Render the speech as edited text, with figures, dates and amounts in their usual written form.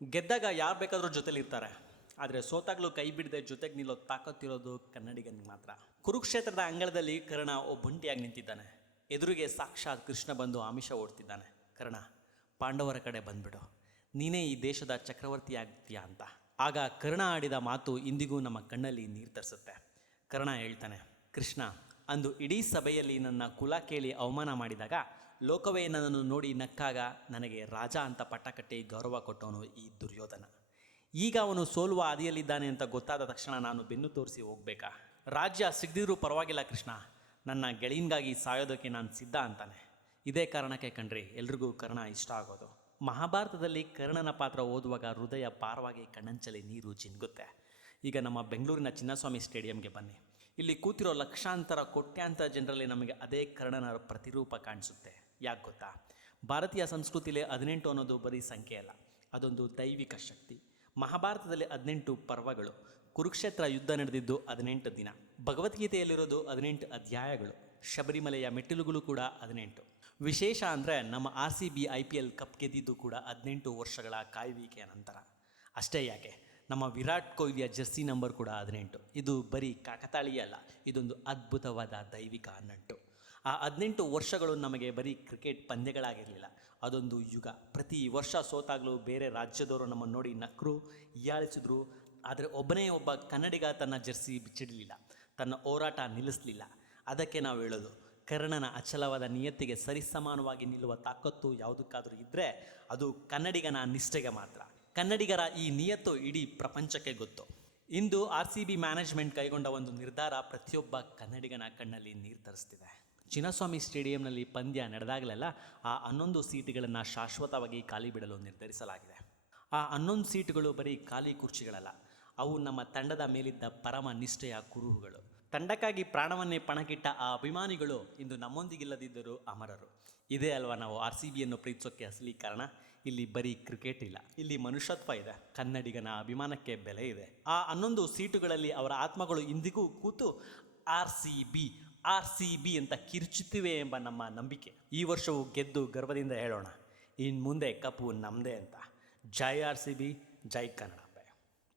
ಗೆದ್ದಾಗ ಯಾರು ಬೇಕಾದರೂ ಜೊತೆಲಿ ಇರ್ತಾರೆ, ಆದರೆ ಸೋತಾಗಲೂ ಕೈ ಬಿಡದೆ ಜೊತೆಗೆ ನಿಲ್ಲೋ ತಾಕತ್ತಿರೋದು ಕನ್ನಡಿಗನಿಗೆ ಮಾತ್ರ. ಕುರುಕ್ಷೇತ್ರದ ಅಂಗಳದಲ್ಲಿ ಕರ್ಣ ಒಬ್ಬಂಟಿಯಾಗಿ ನಿಂತಿದ್ದಾನೆ. ಎದುರಿಗೆ ಸಾಕ್ಷಾತ್ ಕೃಷ್ಣ ಬಂದು ಆಮಿಷ ಓಡ್ತಿದ್ದಾನೆ. ಕರ್ಣ, ಪಾಂಡವರ ಕಡೆ ಬಂದ್ಬಿಡು, ನೀನೇ ಈ ದೇಶದ ಚಕ್ರವರ್ತಿ ಆಗ್ತೀಯಾ ಅಂತ. ಆಗ ಕರ್ಣ ಆಡಿದ ಮಾತು ಇಂದಿಗೂ ನಮ್ಮ ಕಣ್ಣಲ್ಲಿ ನೀರು ತರಿಸುತ್ತೆ. ಕರ್ಣ ಹೇಳ್ತಾನೆ, ಕೃಷ್ಣ, ಅಂದು ಇಡೀ ಸಭೆಯಲ್ಲಿ ನನ್ನ ಕುಲ ಕೇಳಿ ಅವಮಾನ ಮಾಡಿದಾಗ ಲೋಕವೇ ನನ್ನನ್ನು ನೋಡಿ ನಕ್ಕಾಗ ನನಗೆ ರಾಜ ಅಂತ ಪಟ್ಟ ಕಟ್ಟಿ ಗೌರವ ಕೊಟ್ಟವನು ಈ ದುರ್ಯೋಧನ. ಈಗ ಅವನು ಸೋಲುವ ಹಾದಿಯಲ್ಲಿದ್ದಾನೆ ಅಂತ ಗೊತ್ತಾದ ತಕ್ಷಣ ನಾನು ಬೆನ್ನು ತೋರಿಸಿ ಹೋಗ್ಬೇಕಾ? ರಾಜ್ಯ ಸಿಗದಿದ್ರೂ ಪರವಾಗಿಲ್ಲ ಕೃಷ್ಣ, ನನ್ನ ಗೆಳೆಯನಿಗಾಗಿ ಸಾಯೋದಕ್ಕೆ ನಾನು ಸಿದ್ಧ ಅಂತಾನೆ. ಇದೇ ಕಾರಣಕ್ಕೆ ಕಣ್ರಿ ಎಲ್ರಿಗೂ ಕರ್ಣ ಇಷ್ಟ ಆಗೋದು. ಮಹಾಭಾರತದಲ್ಲಿ ಕರ್ಣನ ಪಾತ್ರ ಓದುವಾಗ ಹೃದಯ ಪಾರವಾಗಿ ಕಣ್ಣಂಚಲಿ ನೀರು ಚಿನ್ಗುತ್ತೆ. ಈಗ ನಮ್ಮ ಬೆಂಗಳೂರಿನ ಚಿನ್ನಸ್ವಾಮಿ ಸ್ಟೇಡಿಯಂಗೆ ಬನ್ನಿ. ಇಲ್ಲಿ ಕೂತಿರೋ ಲಕ್ಷಾಂತರ ಕೋಟ್ಯಾಂತರ ಜನರಲ್ಲಿ ನಮಗೆ ಅದೇ ಕರ್ಣನ ಪ್ರತಿರೂಪ ಕಾಣಿಸುತ್ತೆ. ಯಾಕೆ ಗೊತ್ತಾ? ಭಾರತೀಯ ಸಂಸ್ಕೃತಿಯಲ್ಲಿ 18 ಅನ್ನೋದು ಬರೀ ಸಂಖ್ಯೆ ಅಲ್ಲ, ಅದೊಂದು ದೈವಿಕ ಶಕ್ತಿ. ಮಹಾಭಾರತದಲ್ಲಿ 18 ಪರ್ವಗಳು, ಕುರುಕ್ಷೇತ್ರ ಯುದ್ಧ ನಡೆದಿದ್ದು 18 ದಿನ, ಭಗವದ್ಗೀತೆಯಲ್ಲಿರೋದು 18 ಅಧ್ಯಾಯಗಳು, ಶಬರಿಮಲೆಯ ಮೆಟ್ಟಿಲುಗಳು ಕೂಡ 18. ವಿಶೇಷ ಅಂದರೆ ನಮ್ಮ RCB IPL ಕಪ್ ಗೆದ್ದಿದ್ದು ಕೂಡ 18 ವರ್ಷಗಳ ಕಾಯುವಿಕೆಯ ನಂತರ. ಅಷ್ಟೇ ಯಾಕೆ, ನಮ್ಮ ವಿರಾಟ್ ಕೊಹ್ಲಿಯ ಜರ್ಸಿ ನಂಬರ್ ಕೂಡ 18. ಇದು ಬರೀ ಕಾಕತಾಳೀಯ ಅಲ್ಲ, ಇದೊಂದು ಅದ್ಭುತವಾದ ದೈವಿಕ ನಂಟು. ಆ 18 ವರ್ಷಗಳು ನಮಗೆ ಬರೀ ಕ್ರಿಕೆಟ್ ಪಂದ್ಯಗಳಾಗಿರಲಿಲ್ಲ, ಅದೊಂದು ಯುಗ. ಪ್ರತಿ ವರ್ಷ ಸೋತಾಗಲೂ ಬೇರೆ ರಾಜ್ಯದವರು ನಮ್ಮನ್ನು ನೋಡಿ ನಕ್ಕರು, ಹೀಯಾಳಿಸಿದ್ರು. ಆದರೆ ಒಬ್ಬನೇ ಒಬ್ಬ ಕನ್ನಡಿಗ ತನ್ನ ಜರ್ಸಿ ಬಿಚ್ಚಿಡಲಿಲ್ಲ, ತನ್ನ ಹೋರಾಟ ನಿಲ್ಲಿಸಲಿಲ್ಲ. ಅದಕ್ಕೆ ನಾವು ಹೇಳೋದು, ಕರ್ಣನ ಅಚಲವಾದ ನಿಯತ್ತಿಗೆ ಸರಿಸಮಾನವಾಗಿ ನಿಲ್ಲುವ ತಾಕತ್ತು ಯಾವುದಕ್ಕಾದರೂ ಇದ್ದರೆ ಅದು ಕನ್ನಡಿಗನ ನಿಷ್ಠೆಗೆ ಮಾತ್ರ. ಕನ್ನಡಿಗರ ಈ ನಿಯತ್ತು ಇಡೀ ಪ್ರಪಂಚಕ್ಕೆ ಗೊತ್ತು. ಇಂದು RCB ಮ್ಯಾನೇಜ್ಮೆಂಟ್ ಕೈಗೊಂಡ ಒಂದು ನಿರ್ಧಾರ ಪ್ರತಿಯೊಬ್ಬ ಕನ್ನಡಿಗನ ಕಣ್ಣಲ್ಲಿ ನೀರು ತರಿಸ್ತಿದೆ. ಚಿನ್ನಸ್ವಾಮಿ ಸ್ಟೇಡಿಯಂನಲ್ಲಿ ಪಂದ್ಯ ನಡೆದಾಗಲೆಲ್ಲ ಆ 11 ಸೀಟುಗಳನ್ನು ಶಾಶ್ವತವಾಗಿ ಖಾಲಿ ಬಿಡಲು ನಿರ್ಧರಿಸಲಾಗಿದೆ. ಆ 11 ಸೀಟುಗಳು ಬರೀ ಖಾಲಿ ಕುರ್ಚಿಗಳಲ್ಲ, ಅವು ನಮ್ಮ ತಂಡದ ಮೇಲಿದ್ದ ಪರಮ ನಿಷ್ಠೆಯ ಕುರುಹುಗಳು. ತಂಡಕ್ಕಾಗಿ ಪ್ರಾಣವನ್ನೇ ಪಣಕ್ಕಿಟ್ಟ ಆ ಅಭಿಮಾನಿಗಳು ಇಂದು ನಮ್ಮೊಂದಿಗಿಲ್ಲದಿದ್ದರೂ ಅಮರರು. ಇದೇ ಅಲ್ವಾ ನಾವು RCBಯನ್ನು ಪ್ರೀತಿಸೋಕ್ಕೆ ಅಸಲಿ ಕಾರಣ. ಇಲ್ಲಿ ಬರೀ ಕ್ರಿಕೆಟ್ ಇಲ್ಲ, ಇಲ್ಲಿ ಮನುಷ್ಯತ್ವ ಇದೆ, ಕನ್ನಡಿಗನ ಅಭಿಮಾನಕ್ಕೆ ಬೆಲೆ ಇದೆ. ಆ 11 ಸೀಟುಗಳಲ್ಲಿ ಅವರ ಆತ್ಮಗಳು ಇಂದಿಗೂ ಕೂತು RCB ಅಂತ ಕಿರುಚುತ್ತಿವೆ ಎಂಬ ನಮ್ಮ ನಂಬಿಕೆ. ಈ ವರ್ಷವೂ ಗೆದ್ದು ಗರ್ವದಿಂದ ಹೇಳೋಣ, ಇನ್ನು ಮುಂದೆ ಕಪ್ಪು ನಮ್ಮದೇ ಅಂತ. ಜೈ RCB, ಜೈ ಕನ್ನಡ.